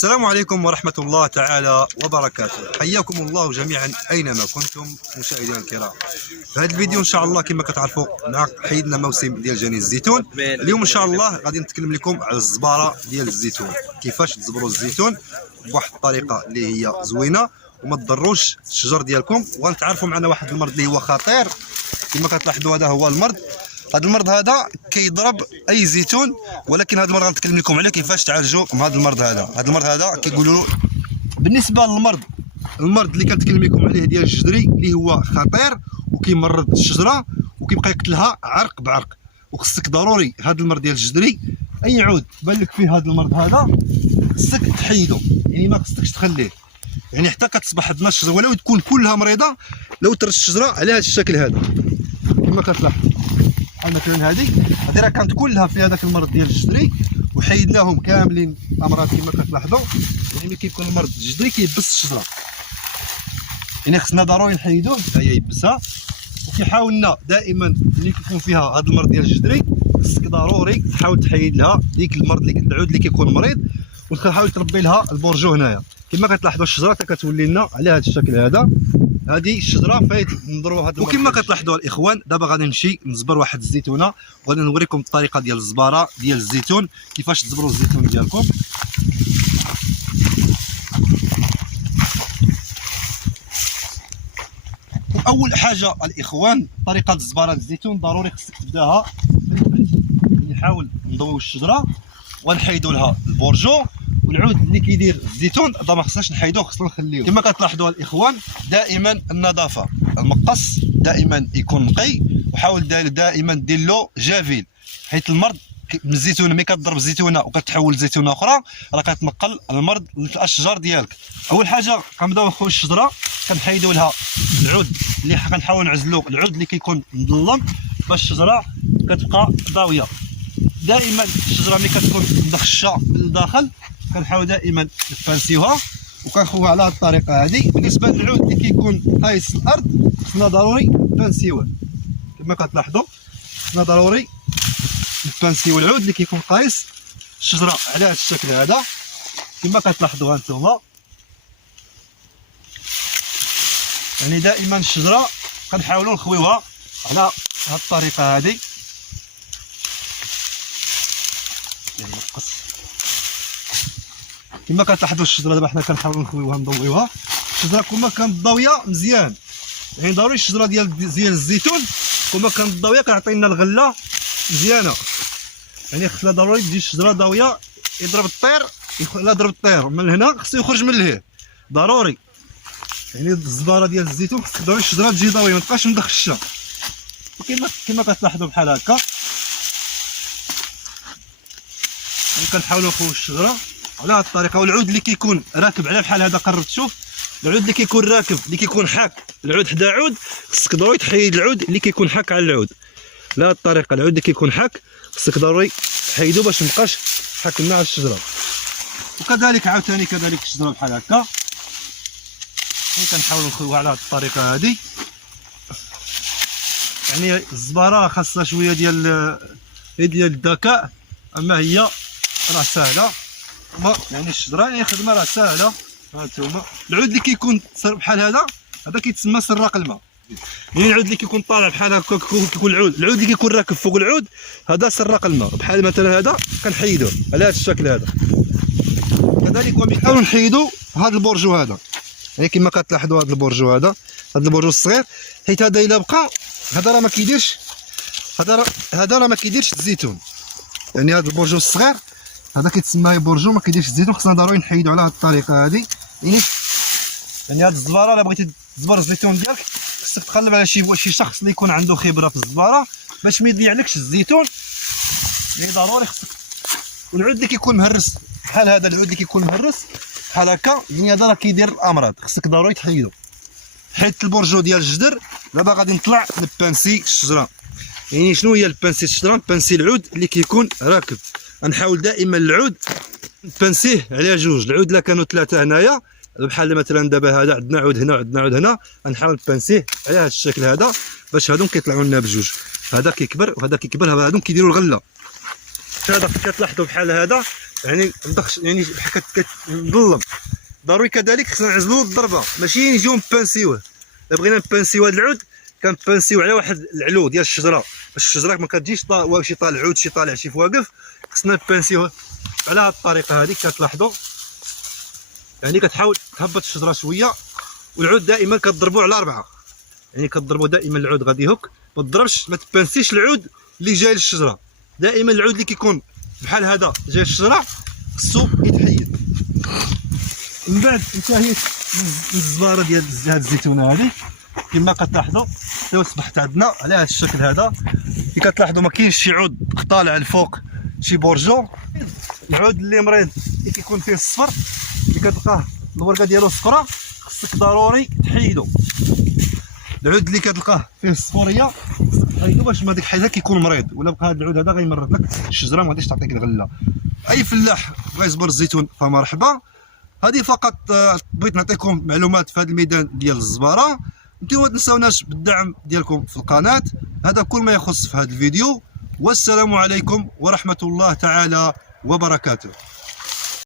السلام عليكم ورحمة الله تعالى وبركاته. حياكم الله جميعا أينما كنتم مشاهدينا الكرام. في هذا الفيديو إن شاء الله كما كتعرفوا حيدنا موسم ديال جني الزيتون. اليوم إن شاء الله غادي نتكلم لكم على الزبارة ديال الزيتون، كيفاش تزبروا الزيتون بواحد الطريقة اللي هي زوينة وما تضروش الشجر ديالكم. وغنتعرفوا معنا واحد المرض اللي هو خطير كما كتلاحظوا. هذا هو المرض. هذا المرض هذا كيضرب اي زيتون، ولكن هذا المرض غنتكلم لكم على كيفاش تعالجوا من هذا المرض هذا. هذا المرض هذا كيقولوا له بالنسبه للمرض اللي كنتكلم لكم عليه ديال الجدري اللي هو خطير وكيمرض الشجره وكيبقى يقتلها عرق بعرق. وخصك ضروري هذا المرض ديال الجدري اي عود بان لك فيه هذا المرض هذا خصك تحيدو، يعني ما خصكش تخليه، يعني حتى كتصبح عندنا الشجره ولو تكون كلها مريضه، لو ترش الشجره على هذا الشكل هذا كما كتلاحظوا. بحال مثلا هذه راه كانت كلها في هذاك المرض ديال الجدري وحيدناهم كاملين الامراض كما كتلاحظوا. يعني ملي كيكون المرض الجدري كيبس الشجره، يعني خصنا ضروري نحيدوه. ها هي يبسها. وكيحاولنا دائما ملي كيكون فيها هذا المرض ديال الجدري خصك ضروري تحاول تحيد لها ديك المرض العود اللي كيكون مريض، وتحاول تربي لها البرجو هنايا كما كتلاحظوا. الشجره حتى كتولي لنا على هذا الشكل هذا. هذه الشجره فايت نضروا هذا. وكما كتلاحظوا الاخوان دابا غادي نمشي نزبر واحد الزيتونه، وغادي نوريكم الطريقه ديال الزباره ديال الزيتون، كيفاش تزبروا الزيتون ديالكم. واول حاجه الاخوان طريقه الزباره الزيتون ضروري خصك تبداها نحاول نضويو الشجره ونحيدوا لها البرجو والعود اللي كيدير الزيتون. هذا ما خصناش نحيدوه، خصنا نخليوه. كما كتلاحظوا الاخوان دائما النظافه، المقص دائما يكون نقي، وحاول دائما دير له جافيل، حيت المرض من الزيتونه ملي كتضرب الزيتونه وكتحول لزيتونه اخرى راه كتنقل المرض للاشجار ديالك. اول حاجه كنبداو نخويو الشجره كنحيدوا لها العود اللي كنحاول نعزلوا العود اللي كيكون مظلم باش الشجره كتبقى ضاويه. دائما الشجره ملي كتكون مدخشه للداخل كنحاول دائما نفانسيوها وكنخوها على هذه الطريقه هذه. بالنسبه للعود اللي كيكون قايس الارض خصنا ضروري نفانسيوه كما كتلاحظوا. خصنا ضروري نفانسيو العود اللي كيكون قايس الشجره على هذا الشكل هذا كما كتلاحظوا هانتوما. يعني دائما الشجره كنحاولوا نخويوها على هذه الطريقه هذه. يعني كما كتلاحظوا الشجره دابا حنا كنحاولوا نخويوها نضويوها. الشجره كما كانت ضاويه مزيان، يعني ضروري الشجره ديال الزيتون كما كانت ضاويه كتعطينا الغله مزيانه. يعني خصنا ضروري تجي الشجره ضاويه، يضرب الطير لا ضرب الطير من هنا خصو يخرج من لهيه ضروري. يعني الزباره ديال الزيتون خصك ضروري الشجره تجي ضاويه ما تبقاش مدخشه. كما كتلاحظوا بحال هكا يعني كنحاولوا نخويو الشجره على هذه الطريقه. والعود اللي كيكون راكب على بحال هذا قرب تشوف العود اللي كيكون راكب اللي كيكون حاك العود حدا عود خصك ضروري تحيد العود اللي كيكون حاك على العود. على هذه الطريقه العود اللي كيكون حاك خصك ضروري تحيدو باش مابقاش حاكمنا على الشجره. وكذلك عاوتاني كذلك الشجره بحال هكا كنحاولوا نخويوها على هذه الطريقه هذه. يعني الزباره خاصها شويه ديال الذكاء، اما هي راه سهله. يعني الشجره يعني خدمه راه سهله. هانتوما العود اللي كيكون بحال هذا كيتسمى سراق الماء. يعني العود اللي كيكون طالع بحال هكا كيكون العود اللي كيكون راكب فوق العود هذا سراق الماء. بحال مثلا هذا كنحيدوه على هذا الشكل هذا. كذلك ونحاولوا نحيدوا هذا البرجو هذا. يعني كما كتلاحظوا هذا البرجو هذا البرجو الصغير، حيت هذا الا بقى هذا راه ما كيديرش هذا راه ما كيديرش الزيتون. يعني هذا البرجو الصغير هذا كيتسمى برجو ما كيديرش الزيتون. خصنا ضروري نحيدو على هذه الطريقه هذه. يعني هذه الزباره الا بغيتي تزبر الزيتون ديالك خصك تقلب على شي شخص اللي يكون عنده خبره في الزباره باش ما يضيعلكش الزيتون. يعني ضروري خصك. والعود اللي كيكون مهرس بحال هذا العود اللي كيكون مهرس بحال هكا يعني هذا راه كيدير الامراض خصك ضروري تحيدو. حيت البرجو ديال الجدر دابا غادي نطلع للبانسي الشجره. يعني شنو هي البانسي الشجره؟ بانسي العود اللي كيكون راكب. غنحاول دائما العود نبانسيه على جوج. العود الا كانوا ثلاثه هنايا بحال مثلا دابا هذا عندنا عود هنا وعندنا عود هنا، غنحاول نبانسيه على هذا الشكل هذا باش هادو كيطلعوا لنا بجوج. هذا كيكبر وهذا كيكبر، هادو كيديروا الغله. هذا كتلاحظوا بحال هذا يعني يعني بحال كتظلم. ضروري كذلك خصنا نعزلو الضربه، ماشي نجيو نبانسيوه. الا بغينا نبانسيو هذا العود كنبانسيو على واحد العلو ديال الشجره، باش الشجره ما كتجيش شي طالع عود شي طالع شي فواقف. خصنا نبانسيوه على هذه الطريقه هذه كتلاحظوا، يعني كتحاول تهبط الشجره شويه. والعود دائما كتضربوا على 4، يعني كتضربوا دائما العود غادي هوك، ما تضربش ما تبانسيش العود اللي جاي للشجره. دائما العود اللي كيكون بحال هذا جاي للشجره خصو يتحيد. من بعد انتهيت من الزباره ديال هاد الزيتونه هذه كما كتلاحظوا حتى اصبحت عندنا على هذا الشكل هذا. كي كتلاحظوا ما كاينش شي عود طالع الفوق شي بورجو. العود اللي مريض اللي كيكون فيه الصفر اللي كتلقاه الورقه ديالو صفراء خصك ضروري تحيدو. العود اللي كتلقاه فيه الصفوريه خصك تحيدو باش ما ديك الحاجه كيكون مريض، ولا بقى هذا العود هذا غيمرض لك الشجره ما غاديش تعطيك الغله. اي فلاح بغى يزبر الزيتون فمرحبا. هذه فقط بغيت نعطيكم معلومات في هذا الميدان ديال الزباره. انتم ما تنساوناش بالدعم ديالكم في القناه. هذا كل ما يخص في هذا الفيديو، والسلام عليكم ورحمه الله تعالى وبركاته.